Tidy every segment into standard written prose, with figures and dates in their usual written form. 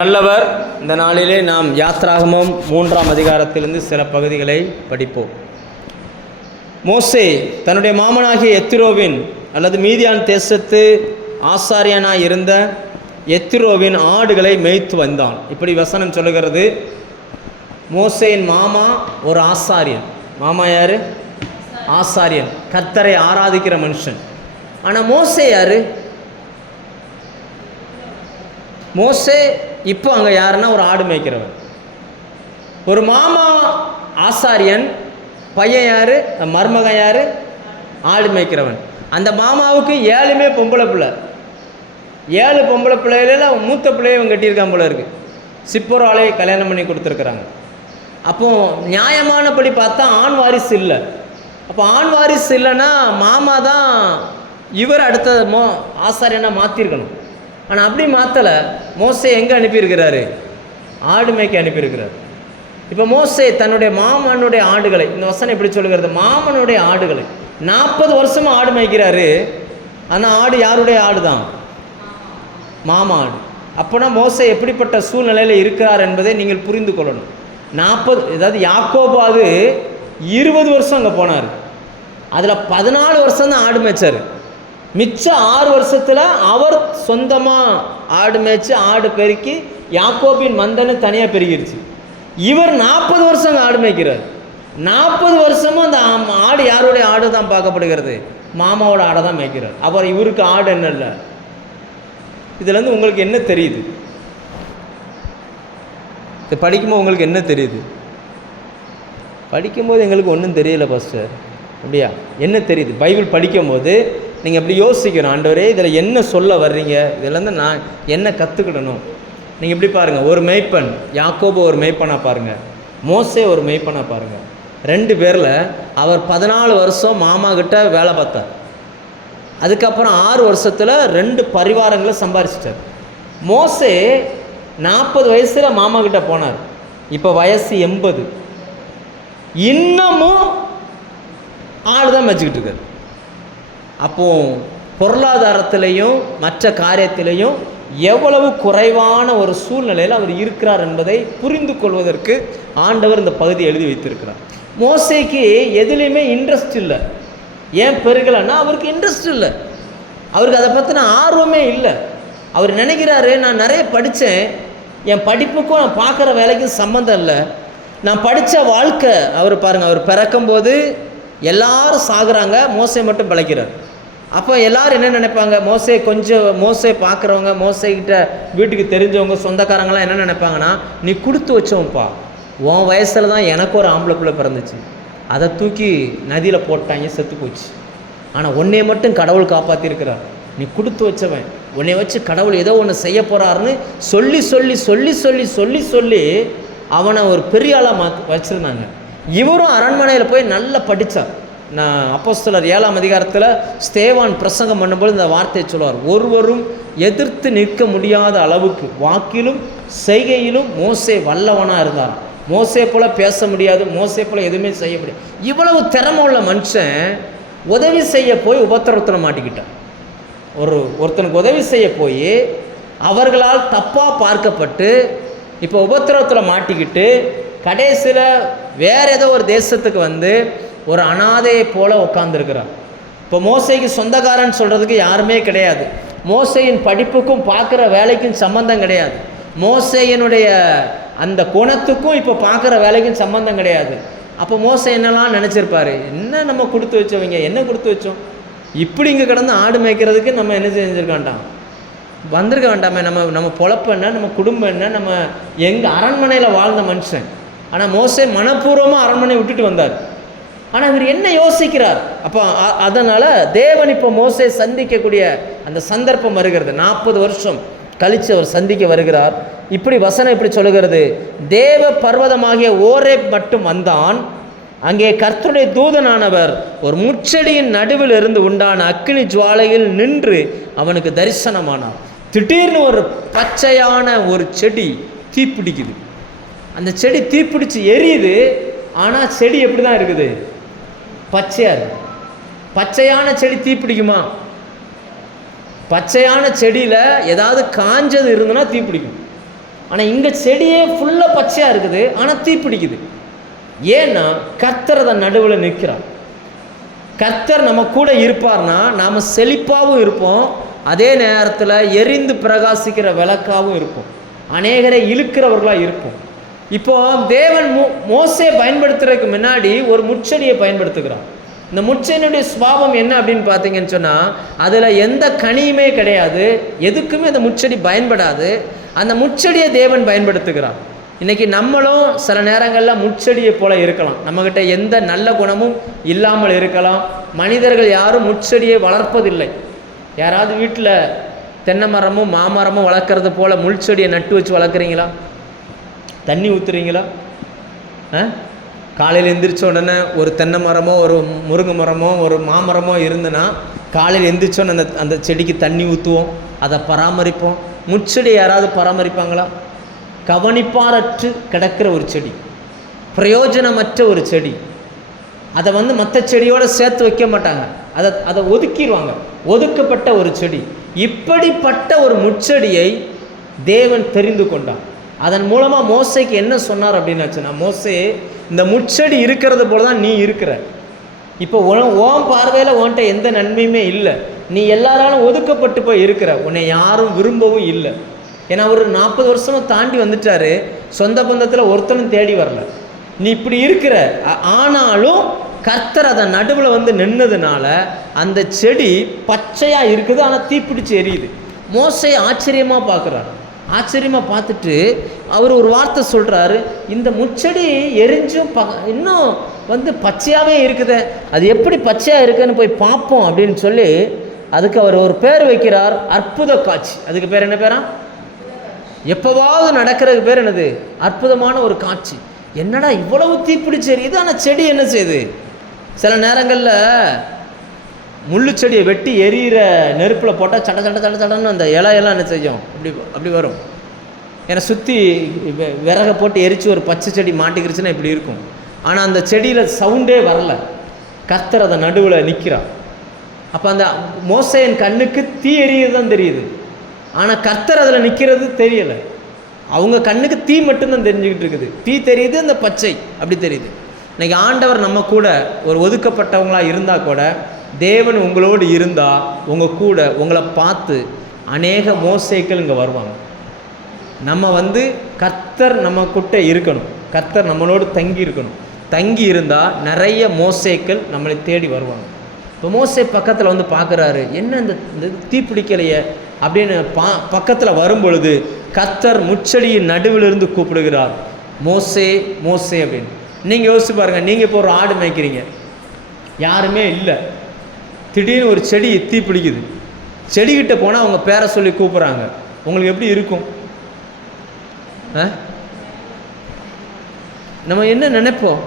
நல்லவர். இந்த நாளிலே நாம் யாத்ராகமம் 3ஆம் அதிகாரத்திலிருந்து சில பகுதிகளை படிப்போம். மோசே தன்னுடைய மாமனாகிய எத்திரோவின் அல்லது மீதியான் தேசத்து ஆசாரியனாய் இருந்த எத்திரோவின் ஆடுகளை மேய்த்து வந்தான். இப்படி வசனம் சொல்லுகிறது. மோசேயின் மாமா ஒரு ஆசாரியன். மாமா யாரு? ஆசாரியன், கர்த்தரை ஆராதிக்கிற மனுஷன். ஆனால் மோசே யாரு? மோசே இப்போ அங்கே யாருன்னா ஒரு ஆடு மேய்க்கிறவன். ஒரு மாமா ஆசாரியன், பையன் யாரு? மருமகன் யாரு? ஆடு மேய்க்கிறவன். அந்த மாமாவுக்கு 7 பொம்பளை பிள்ளை. 7 பொம்பளை பிள்ளையில மூத்த பிள்ளையை இவன் கட்டியிருக்கான் போல இருக்கு. சிப்போராலே கல்யாணம் பண்ணி கொடுத்துருக்குறாங்க. அப்போ நியாயமானபடி பார்த்தா ஆண் வாரிசு இல்லை. அப்போ ஆண் வாரிசு இல்லைன்னா மாமா தான் இவர் அடுத்த ஆசாரியனா மாற்றிருக்கணும். ஆனால் அப்படி மாற்றலை. மோசே எங்கே அனுப்பியிருக்கிறாரு? ஆடு மேய்க்க அனுப்பியிருக்கிறார். இப்போ மோசே தன்னுடைய மாமனுடைய ஆடுகளை, இந்த வசனம் எப்படி சொல்லுகிறது? மாமனுடைய ஆடுகளை 40 வருஷமாக ஆடு மேய்க்கிறாரு. ஆனால் ஆடு யாருடைய ஆடு தான்? மாமா ஆடு. அப்போனா மோசே எப்படிப்பட்ட சூழ்நிலையில் இருக்கிறார் என்பதை நீங்கள் புரிந்து கொள்ளணும். 40, அதாவது யாக்கோபாவது 20 வருஷம் அங்கே போனார். அதில் 14 வருஷம் தான் ஆடு மேய்ச்சார். மிச்சம் 6 வருஷத்தில் அவர் சொந்தமாக ஆடு மேய்ச்சி ஆடு பெருக்கி யாக்கோபின் மந்தன்னு தனியாக பெருகிருச்சு. இவர் 40 வருஷம் ஆடு மேய்க்கிறார். 40 வருஷமும் அந்த ஆடு யாருடைய ஆடு தான் பார்க்கப்படுகிறது? மாமாவோட ஆடை தான் மேய்க்கிறார். அப்புறம் இவருக்கு ஆடு என்ன இல்லை? இதுலேருந்து உங்களுக்கு என்ன தெரியுது? இது படிக்கும்போது உங்களுக்கு என்ன தெரியுது? படிக்கும்போது எங்களுக்கு ஒன்றும் தெரியல பாஸ்டர். அப்படியா? என்ன தெரியுது? பைபிள் படிக்கும்போது நீங்கள் எப்படி யோசிக்கணும், ஆண்டவரே இதில் என்ன சொல்ல வர்றீங்க, இதிலேருந்து நான் என்ன கற்றுக்கிடணும்? நீங்கள் இப்படி பாருங்கள். ஒரு மேய்ப்பன், யாக்கோபு ஒரு மேய்ப்பனாக பாருங்கள், மோசே ஒரு மேய்ப்பனாக பாருங்கள். 2 பேரில் அவர் 14 வருஷம் மாமா கிட்ட வேலை பார்த்தார். அதுக்கப்புறம் 6 வருஷத்தில் 2 பரிவாரங்களை சம்பாரிச்சிட்டார். மோசே 40 வயசில் மாமா கிட்ட போனார். இப்போ வயசு 80. இன்னமும் ஆடு தான் மேய்ச்சிக்கிட்டு இருக்கார். அப்போது பொருளாதாரத்திலையும் மற்ற காரியத்திலையும் எவ்வளவு குறைவான ஒரு சூழ்நிலையில் அவர் இருக்கிறார் என்பதை புரிந்து கொள்வதற்கு ஆண்டவர் இந்த பகுதி எழுதி வைத்திருக்கிறார். மோசேக்கு எதுலேயுமே இன்ட்ரெஸ்ட் இல்லை. ஏன் பெருகலைன்னா அவருக்கு இன்ட்ரெஸ்ட் இல்லை. அவருக்கு அதை பற்றின ஆர்வமே இல்லை. அவர் நினைக்கிறாரு, நான் நிறைய படித்தேன், என் படிப்புக்கும் நான் பார்க்குற வேலைக்கும் சம்மந்தம் இல்லை, நான் படித்த வாழ்க்கை. அவர் பாருங்கள், அவர் பிறக்கும்போது எல்லாரும் சாகுறாங்க, மோசே மட்டும் பிழைக்கிறார். அப்போ எல்லோரும் என்ன நினைப்பாங்க? மோசே பார்க்குறவங்க, மோசேக்கிட்ட வீட்டுக்கு தெரிஞ்சவங்க, சொந்தக்காரங்களாம் என்ன நினைப்பாங்கன்னா, நீ கொடுத்து வச்சோம்ப்பா, உன் வயசில் தான் எனக்கு ஒரு ஆம்பளை பிள்ளை பிறந்துச்சு, அதை தூக்கி நதியில் போட்டாங்க, செத்து போச்சு. ஆனால் உன்னைய மட்டும் கடவுள் காப்பாற்றிருக்கிறார், நீ கொடுத்து வச்சவன், உன்னை வச்சு கடவுள் ஏதோ ஒன்று செய்ய போகிறாருன்னு சொல்லி சொல்லி சொல்லி சொல்லி சொல்லி சொல்லி அவனை ஒரு பெரிய ஆளாக வச்சுருந்தாங்க. இவரும் அரண்மனையில் போய் நல்லா படித்தார். நான் அப்போஸ்தலர் 7ஆம் அதிகாரத்தில் ஸ்தேவான் பிரசங்கம் பண்ணும்போது இந்த வார்த்தையை சொல்லுவார். ஒருவரும் எதிர்த்து நிற்க முடியாத அளவுக்கு வாக்கிலும் செய்கையிலும் மோசே வல்லவனாக இருந்தார். மோசே போல் பேச முடியாது, மோசே போல் எதுவுமே செய்ய முடியாது. இவ்வளவு திறமை உள்ள மனுஷன் உதவி செய்ய போய் உபத்திரவத்தில் மாட்டிக்கிட்டான். ஒருத்தனுக்கு உதவி செய்ய போய் அவர்களால் தப்பாக பார்க்கப்பட்டு இப்போ உபத்திரவத்தில் மாட்டிக்கிட்டு கடைசியில் வேறு ஏதோ ஒரு தேசத்துக்கு வந்து ஒரு அனாதையை போல உட்காந்துருக்கிறார். இப்போ மோசேக்கு சொந்தக்காரன் சொல்கிறதுக்கு யாருமே கிடையாது. மோசேயின் படிப்புக்கும் பார்க்குற வேலைக்கும் சம்பந்தம் கிடையாது. மோசேயினுடைய அந்த குணத்துக்கும் இப்போ பார்க்குற வேலைக்கும் சம்பந்தம் கிடையாது. அப்போ மோசே என்னெல்லாம் நினச்சிருப்பார்? என்ன நம்ம கொடுத்து வச்சவங்க, என்ன கொடுத்து வச்சோம், இப்படி இங்கே கிடந்து ஆடு மேய்க்கிறதுக்கு நம்ம என்ன செஞ்சுருக்காண்டாம், வந்திருக்க வேண்டாமே, நம்ம பொழப்பு என்ன, நம்ம குடும்பம் என்ன, நம்ம எங்கள் அரண்மனையில் வாழ்ந்த மனுஷன். ஆனால் மோசே மனப்பூர்வமாக அரண்மனை விட்டுட்டு வந்தார். ஆனால் இவர் என்ன யோசிக்கிறார்? அப்போ அதனால் தேவன் இப்போ மோசே சந்திக்கக்கூடிய அந்த சந்தர்ப்பம் வருகிறது. 40 வருஷம் கழித்து அவர் சந்திக்க வருகிறார். இப்படி வசனம் இப்படி சொல்லுகிறது. தேவ பர்வதமாகிய ஓரேப் மட்டும் வந்தான். அங்கே கர்த்தருடைய தூதனானவர் ஒரு முட்செடியின் நடுவில் இருந்து உண்டான அக்கினி ஜுவாலையில் நின்று அவனுக்கு தரிசனமானார். திடீர்னு ஒரு பச்சையான ஒரு செடி தீப்பிடிக்குது. அந்த செடி தீப்பிடிச்சு எரியுது. ஆனால் செடி எப்படி தான் இருக்குது? பச்சையாக இருக்குது. பச்சையான செடி தீப்பிடிக்குமா? பச்சையான செடியில் ஏதாவது காஞ்சது இருந்ததுன்னா தீப்பிடிக்கும். ஆனால் இங்கே செடியே ஃபுல்லாக பச்சையாக இருக்குது, ஆனால் தீ பிடிக்குது. ஏன்னா கர்த்தர் அதன் நடுவில் நிற்கிறார். கர்த்தர் நம்ம கூட இருப்பார்னா நாம் செழிப்பாகவும் இருப்போம், அதே நேரத்தில் எரிந்து பிரகாசிக்கிற விளக்காகவும் இருப்போம், அநேகரை இழுக்கிறவர்களாக இருப்போம். இப்போ தேவன் மோசே பயன்படுத்துறதுக்கு முன்னாடி ஒரு முச்செடியை பயன்படுத்துகிறார். இந்த முச்செடியுடைய சுபாவம் என்ன அப்படின்னு பார்த்தீங்கன்னு சொன்னால், அதில் எந்த கனியுமே கிடையாது, எதுக்குமே அந்த முச்செடி பயன்படாது. அந்த முச்செடியை தேவன் பயன்படுத்துகிறார். இன்றைக்கி நம்மளும் சில நேரங்களில் முச்செடியை போல இருக்கலாம், நம்மக்கிட்ட எந்த நல்ல குணமும் இல்லாமல் இருக்கலாம். மனிதர்கள் யாரும் முச்செடியை வளர்ப்பதில்லை. யாராவது வீட்டில் தென்னை மரமும் மாமரமும் வளர்க்குறது போல் முள்செடியை நட்டு வச்சு வளர்க்குறீங்களா? தண்ணி ஊற்றுறீங்களா? காலையில் எந்திரிச்ச உடனே ஒரு தென்னை மரமோ ஒரு முருங்கை மரமோ ஒரு மாமரமோ இருந்துன்னா காலையில் எந்திரிச்சோன்னு அந்த செடிக்கு தண்ணி ஊற்றுவோம், அதை பராமரிப்போம். முச்செடி யாராவது பராமரிப்பாங்களா? கவனிப்பாரற்று கிடக்கிற ஒரு செடி, பிரயோஜனமற்ற ஒரு செடி. அதை மற்ற செடியோடு சேர்த்து வைக்க மாட்டாங்க, அதை ஒதுக்கிடுவாங்க, ஒதுக்கப்பட்ட ஒரு செடி. இப்படிப்பட்ட ஒரு முச்செடியை தேவன் தெரிந்து கொண்டார். அதன் மூலமாக மோசேக்கு என்ன சொன்னார் அப்படின்னாச்சுன்னா, மோசே, இந்த முச்செடி இருக்கிறது போல தான் நீ இருக்கிற. இப்போ ஓம் பார்வையில் உன்கிட்ட எந்த நன்மையுமே இல்லை, நீ எல்லாராலும் ஒதுக்கப்பட்டு போய் இருக்கிற, உன்னை யாரும் விரும்பவும் இல்லை. ஏன்னா ஒரு 40 வருஷமும் தாண்டி வந்துட்டாரு, சொந்த பந்தத்தில் ஒருத்தனும் தேடி வரல, நீ இப்படி இருக்கிற. ஆனாலும் கர்த்தர் அதை நடுவில் நின்னதுனால அந்த செடி பச்சையாக இருக்குது, ஆனால் தீப்பிடிச்சு எரியுது. மோசே ஆச்சரியமாக பார்க்குறார். ஆச்சரியமாக பார்த்துட்டு அவர் ஒரு வார்த்தை சொல்கிறாரு, இந்த முச்செடி எரிஞ்சும் இன்னும் பச்சையாகவே இருக்குது, அது எப்படி பச்சையாக இருக்குன்னு போய் பார்ப்போம் அப்படின்னு சொல்லி அதுக்கு அவர் ஒரு பேர் வைக்கிறார், அற்புத காட்சி. அதுக்கு பேர் என்ன பேரா? எப்போவாவது நடக்கிறதுக்கு பேர் என்னது? அற்புதமான ஒரு காட்சி. என்னடா இவ்வளவு தீப்பிடிச்சு எரியுது, ஆனால் செடி என்ன செய்யுது? சில நேரங்களில் முள்ளு செடியை வெட்டி எரியிற நெருப்பில் போட்டால் சட சட சட சடன்னு அந்த இலையெல்லாம் என்ன செய்யும், அப்படி வரும். ஏன்னா சுற்றி விறகை போட்டு எரித்து ஒரு பச்சை செடி மாட்டிக்கிருச்சுன்னா இப்படி இருக்கும். ஆனால் அந்த செடியில் சவுண்டே வரல, கர்த்தர் அதை நடுவில் நிற்கிறார். அப்போ அந்த மோசேயின் கண்ணுக்கு தீ எரியுது தான் தெரியுது, ஆனால் கர்த்தர் அதில் நிற்கிறது தெரியலை. அவங்க கண்ணுக்கு தீ மட்டும்தான் தெரிஞ்சுக்கிட்டு இருக்குது, தீ தெரியுது, அந்த பச்சை அப்படி தெரியுது. இன்றைக்கி ஆண்டவர் நம்ம கூட ஒரு ஒதுக்கப்பட்டவங்களாக இருந்தால் கூட, தேவன் உங்களோடு இருந்தால் உங்கள் கூட உங்களை பார்த்து அநேக மோசேக்கள் இங்கே வருவாங்க. நம்ம கர்த்தர் நம்ம கிட்ட இருக்கணும், கர்த்தர் நம்மளோடு தங்கி இருக்கணும். தங்கி இருந்தால் நிறைய மோசேக்கள் நம்மளை தேடி வருவாங்க. இப்போ மோசே பக்கத்தில் பார்க்குறாரு, என்ன இந்த தீப்பிடிக்கலையே அப்படின்னு பக்கத்தில் வரும் பொழுது கர்த்தர் முச்செடியின் நடுவிலிருந்து கூப்பிடுகிறார், மோசே மோசே அப்படின்னு. நீங்கள் யோசிச்சு பாருங்கள், நீங்கள் இப்போ ஒரு ஆடு மேய்க்கிறீங்க, யாருமே இல்லை, திடீர்னு ஒரு செடி தீ பிடிக்குது, செடிக்கிட்ட போனால் அவங்க பேரை சொல்லி கூப்பிட்றாங்க, உங்களுக்கு எப்படி இருக்கும்? நம்ம என்ன நினைப்போம்?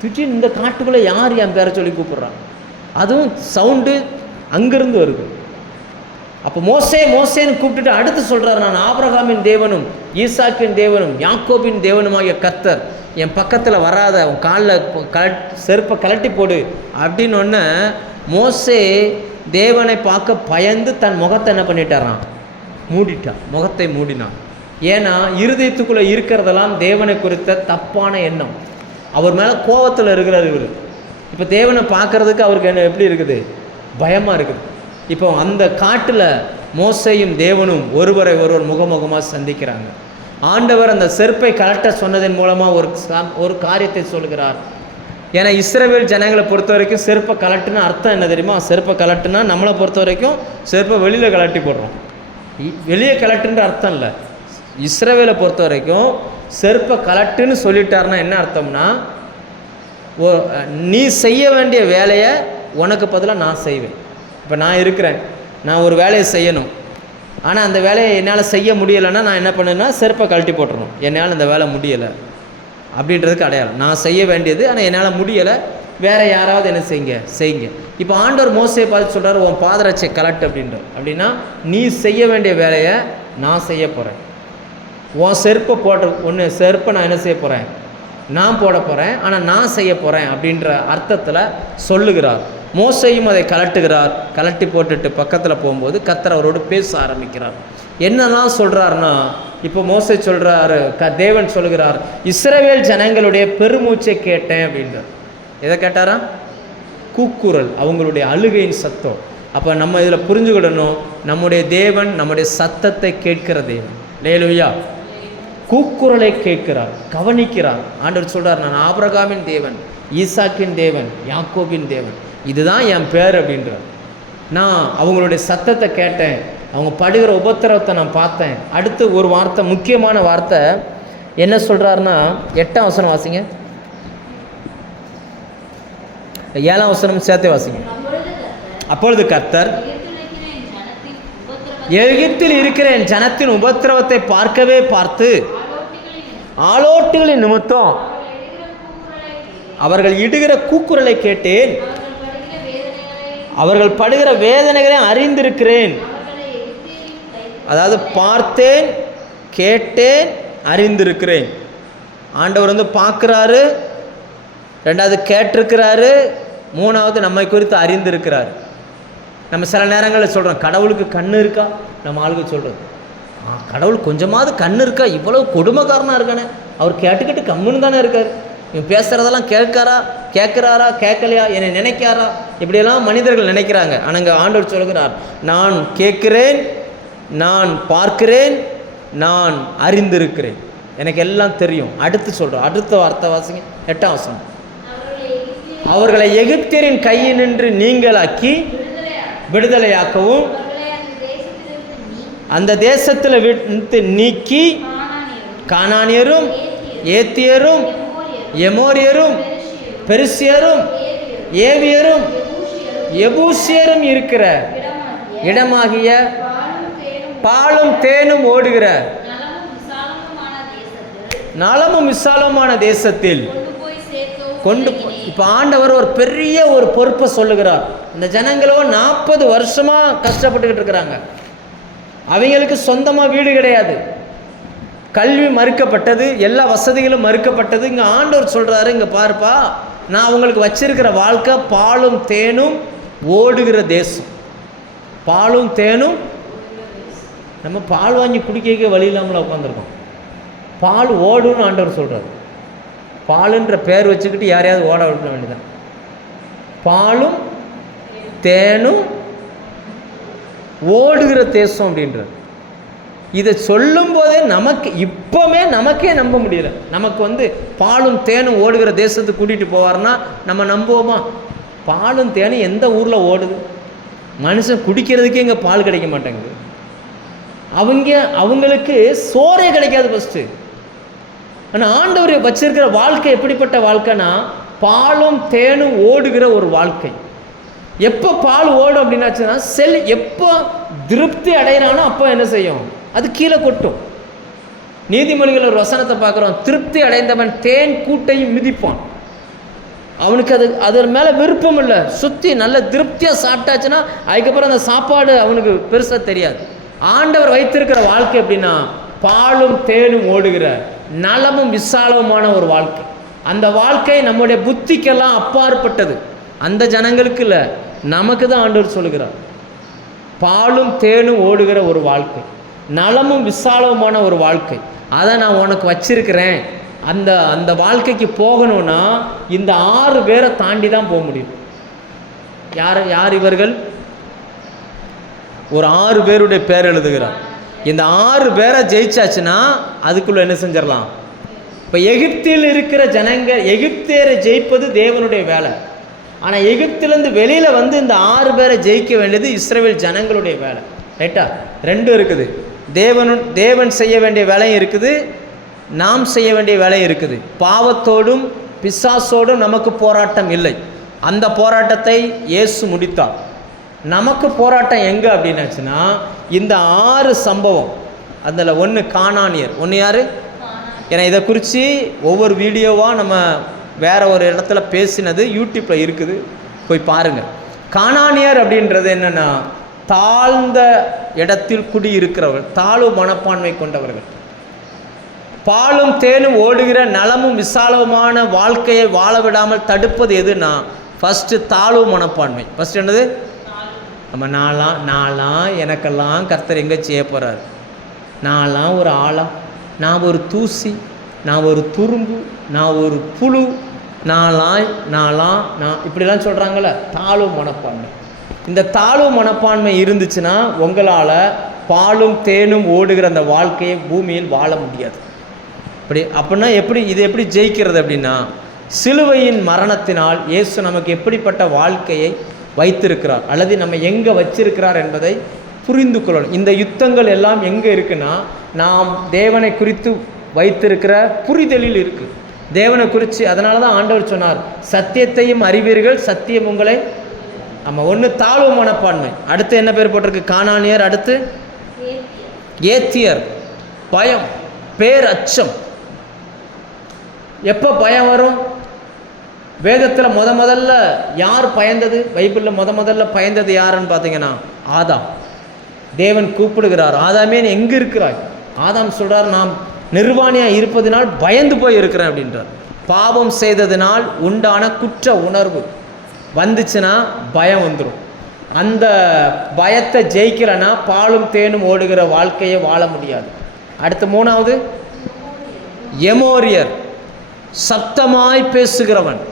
திடீர்னு இந்த காட்டுக்குள்ளே யார் என் பேரை சொல்லி கூப்பிட்றாங்க, அதுவும் சவுண்டு அங்கேருந்து வருது. அப்போ மோசே மோசேன்னு கூப்பிட்டுட்டு அடுத்து சொல்கிறார், நான் ஆபிரகாமின் தேவனும் ஈசாக்கின் தேவனும் யாக்கோபின் தேவனுமாகிய கர்த்தர், என் பக்கத்தில் வராத, உன் காலில் செருப்பை கலட்டி போடு அப்படின்னு ஒன்று. மோசே தேவனை பார்க்க பயந்து தன் முகத்தை என்ன பண்ணிட்டாரான்? மூடிட்டான், முகத்தை மூடினான். ஏன்னா இருதயத்துக்குள்ளே இருக்கிறதெல்லாம் தேவனை குறித்த தப்பான எண்ணம், அவர் மேலே கோபத்தில் இருக்கிறார் இவர். இப்போ தேவனை பார்க்குறதுக்கு அவருக்கு என்ன எப்படி இருக்குது? பயமாக இருக்குது. இப்போ அந்த காட்டில் மோசேயும் தேவனும் ஒருவரை ஒருவர் முகமுகமாக சந்திக்கிறாங்க. ஆண்டவர் அந்த செருப்பை கலட்ட சொன்னதன் மூலமாக ஒரு காரியத்தை சொல்கிறார். ஏன்னா இஸ்ரவேல் ஜனங்களை பொறுத்த வரைக்கும் செருப்பை கலட்டுனா அர்த்தம் என்ன தெரியுமா? செருப்பை கலட்டுனா நம்மளை பொறுத்த வரைக்கும் செருப்பை வெளியில் கலட்டி போடுறோம், வெளியே கலட்டுன்ற அர்த்தம் இல்லை. இஸ்ரவேலை பொறுத்த வரைக்கும் செருப்பை கலட்டுன்னு சொல்லிட்டாருன்னா என்ன அர்த்தம்னா, நீ செய்ய வேண்டிய வேலையை உனக்கு பதிலாக நான் செய்வேன். இப்போ நான் இருக்கிறேன், நான் ஒரு வேலையை செய்யணும், ஆனால் அந்த வேலையை என்னால் செய்ய முடியலைன்னா நான் என்ன பண்ணுன்னா செருப்பை கழட்டி போட்டுறணும். என்னால் இந்த வேலை முடியலை அப்படின்றதுக்கு அடையாளம். நான் செய்ய வேண்டியது, ஆனால் என்னால் முடியலை, வேறு யாராவது என்ன செய்யுங்க. இப்போ ஆண்டவர் மோசையை பார்த்து சொல்கிறார், உன் பாதரட்சை கலட்டு அப்படின்றார். அப்படின்னா நீ செய்ய வேண்டிய வேலையை நான் செய்ய போகிறேன். உன் செருப்பை செருப்பை நான் என்ன செய்ய போகிறேன்? நான் போட போகிறேன், ஆனால் நான் செய்ய போகிறேன் அப்படின்ற அர்த்தத்தில் சொல்லுகிறார். மோசையும் அதை கலட்டுகிறார். கலட்டி போட்டுட்டு பக்கத்தில் போகும்போது கர்த்தர் அவரோடு பேச ஆரம்பிக்கிறார். என்னதான் சொல்கிறாருன்னா, இப்போ மோசே சொல்கிறாரு, தேவன் சொல்கிறார், இஸ்ரவேல் ஜனங்களுடைய பெருமூச்சை கேட்டேன் அப்படின்றார். எதை கேட்டாரா? கூக்குரல், அவங்களுடைய அழுகையின் சத்தம். அப்போ நம்ம இதில் புரிஞ்சுக்கிடணும், நம்முடைய தேவன் நம்முடைய சத்தத்தை கேட்கிற தேவன். அல்லேலூயா. கூக்குரலை கேட்கிறார், கவனிக்கிறார். ஆண்டவர் சொல்கிறார், நான் ஆபிரகாமின் தேவன், ஈசாக்கின் தேவன், யாக்கோபின் தேவன், இதுதான் என் பேர் அப்படின்றார். நான் அவங்களுடைய சத்தத்தை கேட்டேன், அவங்க படுகிற உபத்திரவத்தை நான் பார்த்தேன். அடுத்து ஒரு வார்த்தை, முக்கியமான வார்த்தை என்ன சொல்கிறாருன்னா, 8ஆம் வசனம் வாசிங்க, 7ஆம் வசனம் சேர்த்தே வாசிங்க. அப்பொழுது கர்த்தர், எகிப்தில் இருக்கிற என் ஜனத்தின் உபத்திரவத்தை பார்க்கவே பார்த்து ஆலோட்டுகளின் நிமித்தம் அவர்கள் இடுகிற கூக்குரலை கேட்டேன், அவர்கள் படுகிற வேதனைகளை அறிந்திருக்கிறேன். அதாவது பார்த்தேன், கேட்டேன், அறிந்திருக்கிறேன். ஆண்டவர் வந்து பார்க்குறாரு, ரெண்டாவது கேட்டிருக்கிறாரு, மூணாவது நம்மை குறித்து அறிந்திருக்கிறார். நம்ம சில நேரங்களில் சொல்கிறோம், கடவுளுக்கு கண்ணு இருக்கா? நம்ம ஆளுக்கு சொல்கிறது, கடவுள் கொஞ்சமாவது கண்ணு இருக்கா? இவ்வளவு கொடுமைக்காரனாக இருக்கானே, அவர் கேட்டுக்கிட்டு கம்முன்னு தானே இருக்கார், இவன் பேசுகிறதெல்லாம் கேட்குறாரா கேட்கலையா, என்னை நினைக்காரா? இப்படியெல்லாம் மனிதர்கள் நினைக்கிறாங்க. ஆனால் இங்கே ஆண்டவர் சொல்கிறார், நான் கேட்கிறேன், நான் பார்க்கிறேன், நான் அறிந்திருக்கிறேன், எனக்கு எல்லாம் தெரியும். அடுத்து சொல்கிறோம், அடுத்த வார்த்தை வாசிங்க, 8ஆம் வசனம். அவர்களை எகிப்தியரின் கையினின்று நீங்களாக்கி விடுதலையாக்கவும் அந்த தேசத்தில் விட்டு நீக்கி கானானியரும் ஏத்தியரும் எமோரியரும் பெருசியரும் ஏவியரும் எபூசியரும் இருக்கிற இடமாகிய பாலும் தேனும் ஓடுகிற நலமும் விசாலமான தேசத்தில் கொண்டு. இப்போ ஆண்டவர் ஒரு பெரிய ஒரு பொறுப்பை சொல்லுகிறார். இந்த ஜனங்களோ 40 வருஷமாக கஷ்டப்பட்டுக்கிட்டு இருக்கிறாங்க. அவங்களுக்கு சொந்தமாக வீடு கிடையாது, கல்வி மறுக்கப்பட்டது, எல்லா வசதிகளும் மறுக்கப்பட்டது. இங்கே ஆண்டவர் சொல்கிறாரு, இங்கே பாருப்பா, நான் உங்களுக்கு வச்சிருக்கிற வாழ்க்கை பாலும் தேனும் ஓடுகிற தேசம். பாலும் தேனும். நம்ம பால் வாங்கி குடிக்க வழி இல்லாமல் உட்காந்துருக்கோம். பால் ஓடுன்னு ஆண்டவர் சொல்கிறார். பாலுன்ற பேர் வச்சுக்கிட்டு யாரையாவது ஓட விட வேண்டியதான். பாலும் தேனும் ஓடுகிற தேசம் அப்படின்றது. இதை சொல்லும் போதே நமக்கே நம்ப முடியல. நமக்கு வந்து பாலும் தேனும் ஓடுகிற தேசத்துக்கு கூட்டிகிட்டு போவார்னா நம்ம நம்புவோமா? பாலும் தேனும் எந்த ஊரில் ஓடுது? மனுஷன் குடிக்கிறதுக்கே இங்கே பால் கிடைக்க மாட்டேங்குது. அவங்களுக்கு சோறே கிடைக்காது ஃபஸ்ட்டு. ஆனால் ஆண்டவர் வச்சிருக்கிற வாழ்க்கை எப்படிப்பட்ட வாழ்க்கைனா, பாலும் தேனும் ஓடுகிற ஒரு வாழ்க்கை. எப்போ பால் ஓடும் அப்படின்னாச்சுன்னா, எப்போ திருப்தி அடைகிறானோ அப்போ என்ன செய்யும்? அது கீழே கொட்டும். நீதிமொழிகள் ஒரு வசனத்தை பார்க்குறோம், திருப்தி அடைந்தவன் தேன் கூட்டையும் மிதிப்பான். அவனுக்கு அது மேலே விருப்பம் இல்லை. சுற்றி நல்ல திருப்தியாக சாப்பிட்டாச்சுன்னா அதுக்கப்புறம் அந்த சாப்பாடு அவனுக்கு பெருசாக தெரியாது. ஆண்டவர் வைத்திருக்கிற வாழ்க்கை எப்படின்னா, பாலும் தேனும் ஓடுகிற நலமும் விசாலமான ஒரு வாழ்க்கை. அந்த வாழ்க்கை நம்முடைய புத்திக்கெல்லாம் அப்பாற்பட்டது. அந்த ஜனங்களுக்கு இல்லை, நமக்கு தான் ஆண்டவர் சொல்லுகிறார். பாலும் தேனும் ஓடுகிற ஒரு வாழ்க்கை, நலமும் விசாலமான ஒரு வாழ்க்கை, அதை நான் உனக்கு வச்சிருக்கிறேன். அந்த வாழ்க்கைக்கு போகணும்னா இந்த 6 பேரை தாண்டி தான் போக முடியும். யார் இவர்கள்? ஒரு 6 பேருடைய பேர் எழுதுகிறார். இந்த 6 பேரை ஜெயிச்சாச்சுன்னா அதுக்குள்ளே என்ன செஞ்சிடலாம்? இப்போ எகிப்தில் இருக்கிற எகிப்தியரை ஜெயிப்பது தேவனுடைய வேலை. ஆனால் எகிப்திலேருந்து வெளியில் வந்து இந்த 6 பேரை ஜெயிக்க வேண்டியது இஸ்ரவேல் ஜனங்களுடைய வேலை. ரைட்டா? 2 இருக்குது. தேவன் செய்ய வேண்டிய வேலையும் இருக்குது, நாம் செய்ய வேண்டிய வேலையும் இருக்குது. பாவத்தோடும் பிசாசோடும் நமக்கு போராட்டம் இல்லை. அந்த போராட்டத்தை இயேசு முடித்தார். நமக்கு போராட்டம் எங்கே அப்படின்னாச்சுன்னா, இந்த 6 சம்பவம். அதில் 1 கானானியர், 1 யார்? ஏன்னா இதை குறித்து ஒவ்வொரு வீடியோவாக நம்ம வேறு ஒரு இடத்துல பேசினது யூடியூப்பில் இருக்குது, போய் பாருங்கள். கானானியர் அப்படின்றது என்னென்னா, தாழ்ந்த இடத்தில் குடியிருக்கிறவர்கள், தாழ்வு மனப்பான்மை கொண்டவர்கள். பாலும் தேனும் ஓடுகிற நலமும் விசாலமான வாழ்க்கையை வாழ விடாமல் தடுப்பது எதுனா, ஃபஸ்ட்டு தாழ்வு மனப்பான்மை. ஃபஸ்ட்டு என்னது? நம்ம நாளாம் எனக்கெல்லாம் கர்த்தர் எங்கே செய்ய போகிறார்? நான்லாம் ஒரு ஆழம், நான் ஒரு தூசி, நான் ஒரு துரும்பு, நான் ஒரு புழு, நான் இப்படிலாம் சொல்கிறாங்கள, தாழ்வு மனப்பான்மை. இந்த தாழ்வு மனப்பான்மை இருந்துச்சுன்னா உங்களால் பாலும் தேனும் ஓடுகிற அந்த வாழ்க்கையை பூமியில் வாழ முடியாது. அப்படின்னா இதை எப்படி ஜெயிக்கிறது அப்படின்னா, சிலுவையின் மரணத்தினால் இயேசு நமக்கு எப்படிப்பட்ட வாழ்க்கையை வைத்திருக்கிறார் அல்லது நம்ம எங்கே வச்சிருக்கிறார் என்பதை புரிந்து கொள்ளணும். இந்த யுத்தங்கள் எல்லாம் எங்கே இருக்குன்னா, நாம் தேவனை குறித்து வைத்திருக்கிற புரிதலில் இருக்குது. தேவனை குறித்து அதனால தான் ஆண்டவர் சொன்னார், சத்தியத்தையும் அறிவீர்கள், சத்தியம் உங்களை. ஆமாம், ஒன்று தாழ்வு மனப்பான்மை, அடுத்து என்ன பேர் போட்டிருக்கு, கானானியர், அடுத்து ஏத்தியர், பயம், பேரச்சம். எப்போ பயம் வரும்? வேதத்தில் முதல்ல யார் பயந்தது? பைபிளில் முதல்ல பயந்தது யாருன்னு பார்த்தீங்கன்னா ஆதாம். தேவன் கூப்பிடுகிறார், ஆதாமே நீ எங்கே இருக்கிறாய்? ஆதாம் சொல்கிறார், நாம் நிர்வாணியாக இருப்பதினால் பயந்து போய் இருக்கிறேன் அப்படின்றார். பாவம் செய்ததினால் உண்டான குற்ற உணர்வு வந்துச்சுன்னா பயம் வந்துடும். அந்த பயத்தை ஜெயிக்கலைன்னா பாலும் தேனும் ஓடுகிற வாழ்க்கையை வாழ முடியாது. அடுத்து மூணாவது எமோரியர், சப்தமாய் பேசுகிறவன்.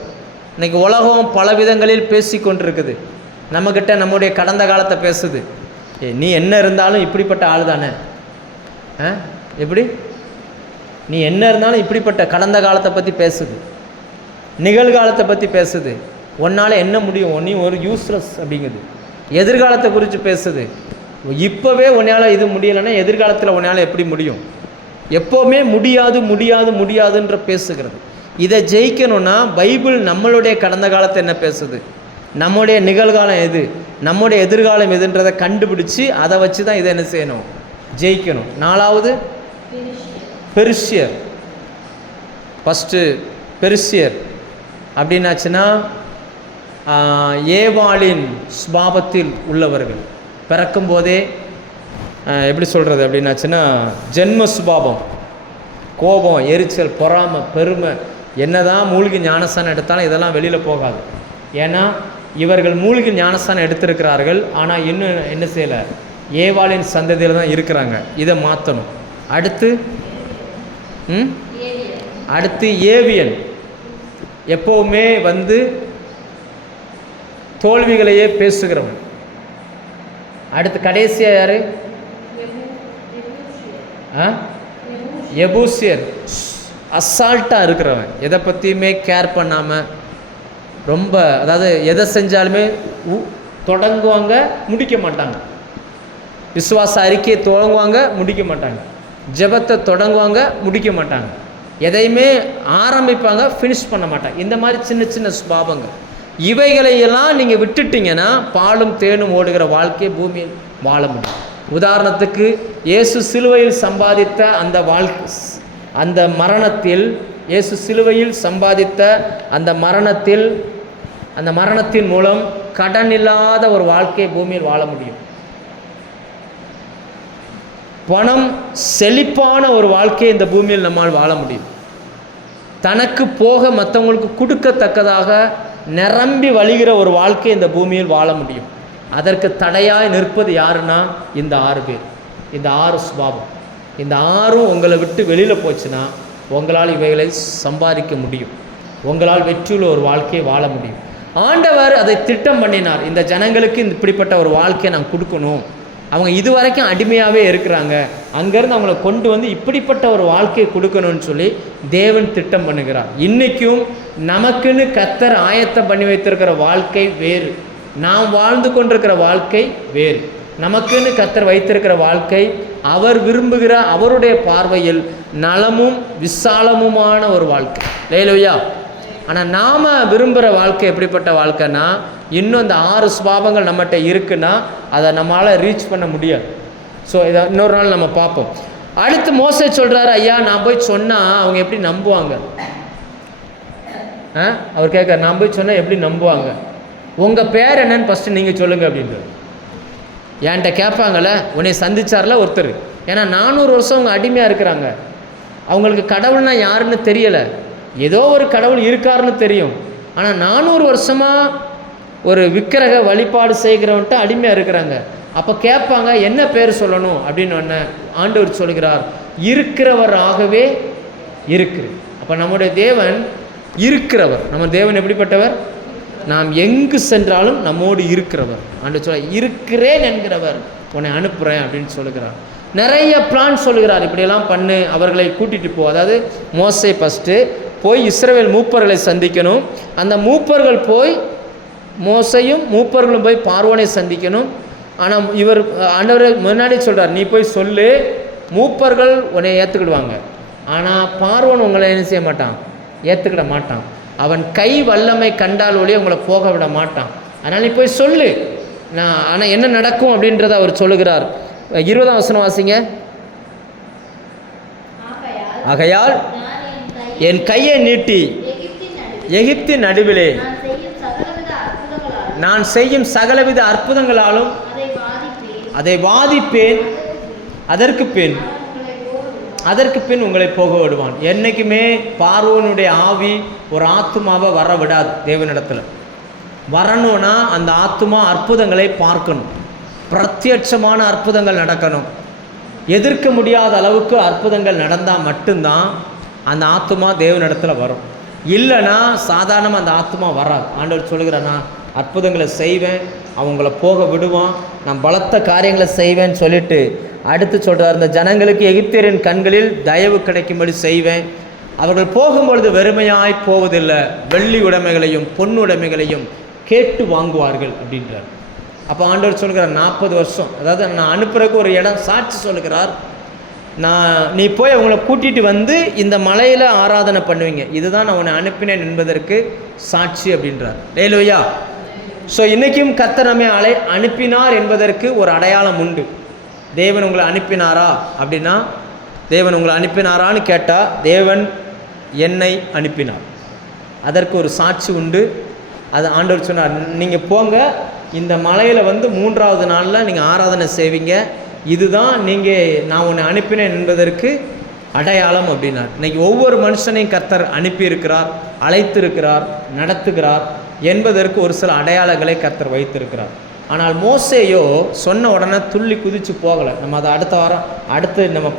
இன்னைக்கு உலகம் பல விதங்களில் பேசி கொண்டிருக்குது. நம்மக்கிட்ட நம்முடைய கடந்த காலத்தை பேசுது. நீ என்ன இருந்தாலும் இப்படிப்பட்ட ஆள் தானே, எப்படி நீ என்ன இருந்தாலும் இப்படிப்பட்ட கடந்த காலத்தை பற்றி பேசுது, நிகழ்காலத்தை பற்றி பேசுது. உன்னால் என்ன முடியும், நீ ஒரு யூஸ்லெஸ் அப்படிங்குது. எதிர்காலத்தை குறித்து பேசுது. இப்போவே உன்னால் இது முடியலைன்னா எதிர்காலத்தில் உன்னால் எப்படி முடியும்? எப்போவுமே முடியாது முடியாது முடியாதுன்ற பேசுகிறது. இதை ஜெயிக்கணும்னா பைபிள் நம்மளுடைய கடந்த காலத்தை என்ன பேசுது, நம்முடைய நிகழ்காலம் எது, நம்முடைய எதிர்காலம் எதுன்றதை கண்டுபிடிச்சி அதை வச்சு தான் இதை என்ன செய்யணும், ஜெயிக்கணும். நாலாவது பெர்சியர். ஃபஸ்ட்டு பெர்சியர் அப்படின்னாச்சுன்னா ஏவாளின் ஸ்பாவத்தில் உள்ளவர்கள். பிறக்கும்போதே எப்படி சொல்கிறது அப்படின்னாச்சுன்னா ஜென்ம சுபாவம், கோபம், எரிச்சல், பொறாமை, பெருமை. என்னதான் மூழ்கி ஞானஸ்தானம் எடுத்தாலும் இதெல்லாம் வெளியில் போகாது. ஏன்னா இவர்கள் மூழ்கி ஞானஸ்தானம் எடுத்திருக்கிறார்கள், ஆனால் இன்னும் என்ன செய்யலை, ஏவாளின் சந்ததியில் தான் இருக்கிறாங்க. இதை மாற்றணும். அடுத்து ஏவியன், எப்போவுமே தோல்விகளையே பேசுகிறவன். அடுத்து கடைசியாக யார்? எபூசியர், அசால்ட்டாக இருக்கிறவன், எதை பற்றியுமே கேர் பண்ணாமல் ரொம்ப, அதாவது எதை செஞ்சாலுமே தொடங்குவாங்க முடிக்க மாட்டாங்க. விசுவாச அறிக்கையை தொடங்குவாங்க முடிக்க மாட்டாங்க. ஜெபத்தை தொடங்குவாங்க முடிக்க மாட்டாங்க. எதையுமே ஆரம்பிப்பாங்க ஃபினிஷ் பண்ண மாட்டாங்க. இந்த மாதிரி சின்ன சின்ன சுபாவங்கள், இவைகளையெல்லாம் நீங்கள் விட்டுட்டிங்கன்னா பாலும் தேனும் ஓடுகிற வாழ்க்கையை பூமியில் வாழ முடியும். உதாரணத்துக்கு இயேசு சிலுவையில் சம்பாதித்த அந்த மரணத்தில், இயேசு சிலுவையில் சம்பாதித்த அந்த மரணத்தின் மூலம் கடன் இல்லாத ஒரு வாழ்க்கையை பூமியில் வாழ முடியும். பணம் செழிப்பான ஒரு வாழ்க்கையை இந்த பூமியில் நம்மால் வாழ முடியும். தனக்கு போக மற்றவங்களுக்கு கொடுக்கத்தக்கதாக நிரம்பி வழிகிற ஒரு வாழ்க்கை இந்த பூமியில் வாழ முடியும். அதற்கு தடையாய் நிற்பது யாருன்னா இந்த 6 பேர், இந்த 6 சுபாவம். இந்த 6ம் உங்களை விட்டு வெளியில் போச்சுன்னா உங்களால் இவைகளை சம்பாதிக்க முடியும். உங்களால் வெற்றியுள்ள ஒரு வாழ்க்கையை வாழ முடியும். ஆண்டவர் அதை திட்டம் பண்ணினார். இந்த ஜனங்களுக்கு இப்படிப்பட்ட ஒரு வாழ்க்கையை நான் கொடுக்கணும். அவங்க இதுவரைக்கும் அடிமையாகவே இருக்கிறாங்க, அங்கேருந்து அவங்கள கொண்டு வந்து இப்படிப்பட்ட ஒரு வாழ்க்கையை கொடுக்கணும்னு சொல்லி தேவன் திட்டம் பண்ணுகிறார். இன்றைக்கும் நமக்குன்னு கர்த்தர் ஆயத்தம் பண்ணி வைத்திருக்கிற வாழ்க்கை வேறு, நாம் வாழ்ந்து கொண்டிருக்கிற வாழ்க்கை வேறு. நமக்குன்னு கர்த்தர் வைத்திருக்கிற வாழ்க்கை அவர் விரும்புகிற, அவருடைய பார்வையில் நலமும் விசாலமுமான ஒரு வாழ்க்கை. லேலூயா. ஆனால் நாம் விரும்புகிற வாழ்க்கை எப்படிப்பட்ட வாழ்க்கைன்னா, இன்னும் இந்த 6 சுபாவங்கள் நம்மகிட்ட இருக்குன்னா அதை நம்மளால் ரீச் பண்ண முடியாது. ஸோ இதை இன்னொரு நாள் நம்ம பார்ப்போம். அடுத்து மோசே சொல்கிறாரு, ஐயா நான் போய் சொன்னால் அவங்க எப்படி நம்புவாங்க? அவர் கேட்குற, நான் போய் சொன்னால் எப்படி நம்புவாங்க? உங்கள் பேர் என்னன்னு ஃபஸ்ட்டு நீங்கள் சொல்லுங்கள் அப்படின்றது. என்கிட்ட கேட்பாங்கள்ல, உன்னை சந்திச்சார்ல ஒருத்தர், ஏன்னா 400 வருஷம் அவங்க அடிமையாக இருக்கிறாங்க. அவங்களுக்கு கடவுள்னா யாருன்னு தெரியலை, ஏதோ ஒரு கடவுள் இருக்காருன்னு தெரியும். ஆனால் 400 வருஷமாக ஒரு விக்கிரக வழிபாடு செய்கிறவன்ட்டு அடிமையாக இருக்கிறாங்க. அப்போ கேட்பாங்க என்ன பேர் சொல்லணும் அப்படின்னு ஒன்று ஆண்டவர் சொல்கிறார், இருக்கிறவராகவே இருக்கு. அப்போ நம்முடைய தேவன் இருக்கிறவர். நம்ம தேவன் எப்படிப்பட்டவர்? நாம் எங்கு சென்றாலும் நம்மோடு இருக்கிறவர். ஆண்டவர் சொல்ல இருக்கிறேன் என்கிறவர், உன்னை அனுப்புகிறேன் அப்படின்னு சொல்லுகிறார். நிறைய பிளான் சொல்லுகிறார், இப்படியெல்லாம் பண்ணு, அவர்களை கூட்டிகிட்டு போ. அதாவது மோசே ஃபஸ்ட்டு போய் இஸ்ரவேல் மூப்பர்களை சந்திக்கணும். அந்த மூப்பர்கள் போய் மோசையும் மூப்பர்களும் போய் பார்வோனை சந்திக்கணும். ஆனால் இவர் ஆண்டவர் முன்னாடி சொல்கிறார், நீ போய் சொல்லு, மூப்பர்கள் உன்னை ஏற்றுக்கிடுவாங்க, ஆனால் பார்வோன் உங்களை என்ன செய்ய மாட்டான், ஏற்றுக்கிட மாட்டான். அவன் கை வல்லமை கண்டால் ஒளி உங்களை போக விட மாட்டான். அதனால் நீ போய் சொல்லு. ஆனால் என்ன நடக்கும் அப்படின்றத அவர் சொல்லுகிறார். 20ஆம் வசனம் வாசிங்க. ஆகையால் என் கையை நீட்டி எகிப்தின் நடுவிலே நான் செய்யும் சகலவித அற்புதங்களாலும் அதை வாதிப்பேன், அதற்கு பின் உங்களை போக விடுவான். என்றைக்குமே பார்வோனுடைய ஆவி ஒரு ஆத்துமாவை வர விடாது. தேவனிடத்தில் வரணும்னா அந்த ஆத்துமா அற்புதங்களை பார்க்கணும், பிரத்யட்சமான அற்புதங்கள் நடக்கணும். எதிர்க்க முடியாத அளவுக்கு அற்புதங்கள் நடந்தால் மட்டும்தான் அந்த ஆத்துமா தேவனிடத்தில் வரும். இல்லைன்னா சாதாரணமாக அந்த ஆத்துமா வராது. ஆண்டவர் சொல்லுகிறார், நான் அற்புதங்களை செய்வேன், அவங்கள போக விடுவான், நான் பலத்த காரியங்களை செய்வேன்னு சொல்லிட்டு அடுத்து சொல்கிறார், இந்த ஜனங்களுக்கு எகிப்தியரின் கண்களில் தயவு கிடைக்கும்படி செய்வேன், அவர்கள் போகும்பொழுது வெறுமையாய் போவதில்லை, வெள்ளி உடைமைகளையும் பொன் உடைமைகளையும் கேட்டு வாங்குவார்கள் அப்படின்றார். அப்போ ஆண்டவர் சொல்கிறார் 40 வருஷம், அதாவது நான் அனுப்புறதுக்கு ஒரு இடம் சாட்சி சொல்லுகிறார், நீ போய் அவங்கள கூட்டிகிட்டு வந்து இந்த மலையில் ஆராதனை பண்ணுவீங்க, இதுதான் நான் உன்னை அனுப்பினேன் என்பதற்கு சாட்சி அப்படின்றார். லேலூயா. ஸோ இன்றைக்கும் கர்த்தர் நம்மை அனுப்பினார் என்பதற்கு ஒரு அடையாளம் உண்டு. தேவன் உங்களை அனுப்பினாரா அப்படின்னா, தேவன் உங்களை அனுப்பினாரான்னு கேட்டால் தேவன் என்னை அனுப்பினார், அதற்கு ஒரு சாட்சி உண்டு. அது ஆண்டவர் சொன்னார், நீங்கள் போங்க, இந்த மலையில் வந்து 3ஆவது நாளில் நீங்கள் ஆராதனை செய்வீங்க, இதுதான் நான் உன்னை அனுப்பினேன் என்பதற்கு அடையாளம் அப்படின்னார். இன்றைக்கி ஒவ்வொரு மனுஷனையும் கர்த்தர் அனுப்பியிருக்கிறார், அழைத்திருக்கிறார், நடத்துகிறார் என்பதற்கு ஒரு சில அடையாளங்களை கர்த்தர் வைத்திருக்கிறார். ஆனால் மோசேயோ சொன்ன உடனே துள்ளி குதித்து போகலை. நம்ம அதை அடுத்த வாரம் அடுத்து நம்ம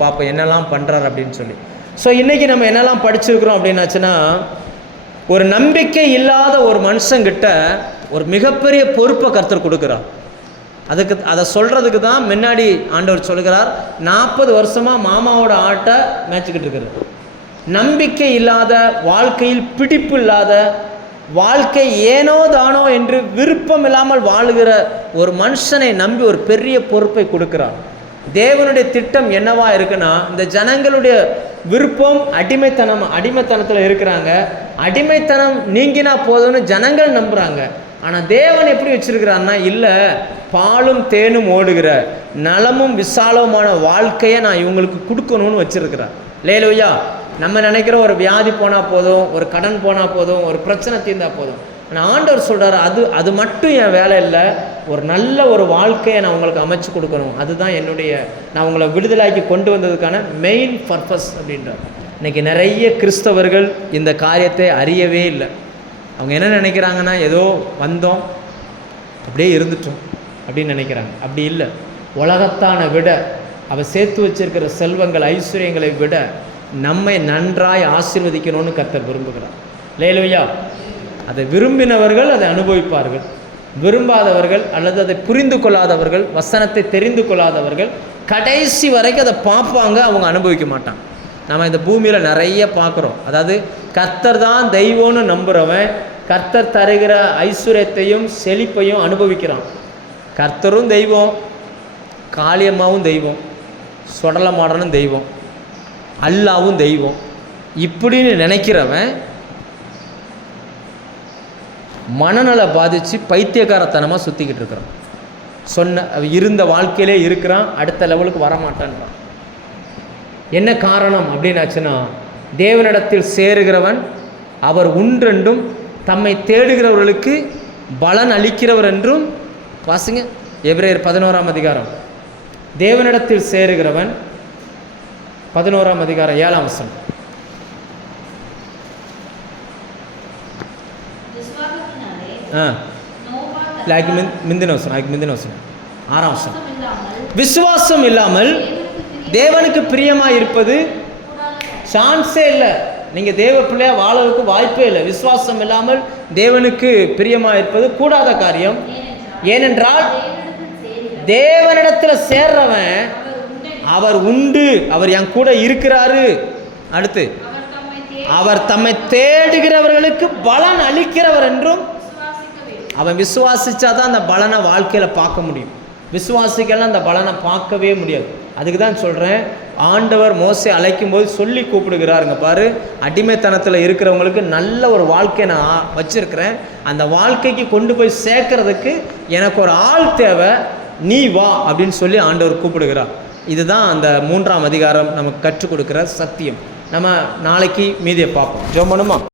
பார்ப்போம் என்னெல்லாம் பண்ணுறார் அப்படின்னு சொல்லி. ஸோ இன்றைக்கி நம்ம என்னெல்லாம் படிச்சிருக்கிறோம் அப்படின்னாச்சுன்னா, ஒரு நம்பிக்கை இல்லாத ஒரு மனுஷங்கிட்ட ஒரு மிகப்பெரிய பொறுப்பை கர்த்தர் கொடுக்குறார். அதை சொல்கிறதுக்கு தான் முன்னாடி ஆண்டவர் சொல்கிறார், 40 வருஷமாக மாமாவோட ஆட்டை மேய்ச்சிக்கிட்டு இருக்கிறது. நம்பிக்கை இல்லாத, வாழ்க்கையில் பிடிப்பு இல்லாத, வாழ்க்கை ஏனோ தானோ என்று விருப்பம் இல்லாமல் வாழுகிற ஒரு மனுஷனை நம்பி ஒரு பெரிய பொறுப்பை கொடுக்கிறார். தேவனுடைய திட்டம் என்னவா இருக்குன்னா, இந்த ஜனங்களுடைய விருப்பம் அடிமைத்தனத்தில் இருக்கிறாங்க, அடிமைத்தனம் நீங்கினா போதும்னு ஜனங்கள் நம்புகிறாங்க. ஆனால் தேவன் எப்படி வச்சிருக்கிறாருன்னா, இல்லை, பாலும் தேனும் ஓடுகிற நலமும் விசாலமான வாழ்க்கையை நான் இவங்களுக்கு கொடுக்கணும்னு வச்சிருக்கிறார். லேலூயா. நம்ம நினைக்கிற ஒரு வியாதி போனால் போதும், ஒரு கடன் போனால் போதும், ஒரு பிரச்சனை தீர்ந்தால் போதும். ஆனால் ஆண்டவர் சொல்கிறார், அது மட்டும் என் வேலை இல்லை, ஒரு நல்ல ஒரு வாழ்க்கையை நான் உங்களுக்கு அமைச்சு கொடுக்கணும், அதுதான் நான் உங்களை விடுதலாக்கி கொண்டு வந்ததுக்கான மெயின் பர்பஸ் அப்படின்றார். இன்றைக்கி நிறைய கிறிஸ்தவர்கள் இந்த காரியத்தை அறியவே இல்லை. அவங்க என்ன நினைக்கிறாங்கன்னா, ஏதோ வந்தோம் அப்படியே இருந்துட்டோம் அப்படின்னு நினைக்கிறாங்க. அப்படி இல்லை. உலகத்தான விட, அவள் சேர்த்து வச்சிருக்கிற செல்வங்கள் ஐஸ்வர்யங்களை விட நம்மை நன்றாய் ஆசீர்வதிக்கணும்னு கர்த்தர் விரும்புகிறார். லேலூயா. அதை விரும்பினவர்கள் அதை அனுபவிப்பார்கள், விரும்பாதவர்கள் அல்லது அதை புரிந்து கொள்ளாதவர்கள், வசனத்தை தெரிந்து கொள்ளாதவர்கள் கடைசி வரைக்கும் அதை பார்ப்பாங்க, அவங்க அனுபவிக்க மாட்டாங்க. நம்ம இந்த பூமியில் நிறைய பார்க்குறோம். அதாவது கர்த்தர் தான் தெய்வம்னு நம்புகிறவன் கர்த்தர் தருகிற ஐஸ்வர்யத்தையும் செழிப்பையும் அனுபவிக்கிறான். கர்த்தரும் தெய்வம், காளியம்மாவும் தெய்வம், சொடலமாடனும் தெய்வம், அல்லாவும் தெய்வம் இப்படின்னு நினைக்கிறவன் மனநல பாதித்து பைத்தியக்காரத்தனமாக சுற்றிக்கிட்டு இருக்கிறான். இருந்த வாழ்க்கையிலே இருக்கிறான், அடுத்த லெவலுக்கு வரமாட்டான்றான். என்ன காரணம் அப்படின்னாச்சுன்னா, தேவனிடத்தில் சேருகிறவன் அவர் உண்டென்றும் தம்மை தேடுகிறவர்களுக்கு பலன் அளிக்கிறவர் என்றும். வாசிங்க எபிரேயர் 11ஆம் அதிகாரம். தேவனிடத்தில் சேருகிறவன் 11ஆம் அதிகாரம் 7ஆம் வசனம். இல்லை முந்தின வசனம் 6ஆம் வசனம். விசுவாசம் இல்லாமல் தேவனுக்கு பிரியமாக இருப்பது சான்ஸே இல்லை. நீங்கள் தேவ பிள்ளையாக வாழறதுக்கு வாய்ப்பே இல்லை. விசுவாசம் இல்லாமல் தேவனுக்கு பிரியமாக இருப்பது கூடாத காரியம். ஏனென்றால் தேவனிடத்தில் சேர்றவன் அவர் உண்டு, அவர் என் கூட இருக்கிறாரு. அடுத்து அவர் தம்மை தேடுகிறவர்களுக்கு பலன் அளிக்கிறவர் என்றும் அவன் விசுவாசிச்சாதான் அந்த பலனை வாழ்க்கையில் பார்க்க முடியும். விசுவாசிக்கலாம் அந்த பலனை பார்க்கவே முடியாது. அதுக்கு தான் சொல்கிறேன், ஆண்டவர் மோசே அழைக்கும் போது சொல்லி கூப்பிடுகிறாருங்க பாரு, அடிமைத்தனத்தில் இருக்கிறவங்களுக்கு நல்ல ஒரு வாழ்க்கையை நான் வச்சுருக்கிறேன், அந்த வாழ்க்கைக்கு கொண்டு போய் சேர்க்கறதுக்கு எனக்கு ஒரு ஆள் தேவை, நீ வா அப்படின்னு சொல்லி ஆண்டவர் கூப்பிடுகிறார். இதுதான் அந்த 3ஆம் அதிகாரம் நமக்கு கற்றுக் கொடுக்குற சத்தியம். நம்ம நாளைக்கு மீதியை பார்ப்போம். ஜெபம் பண்ணுமா?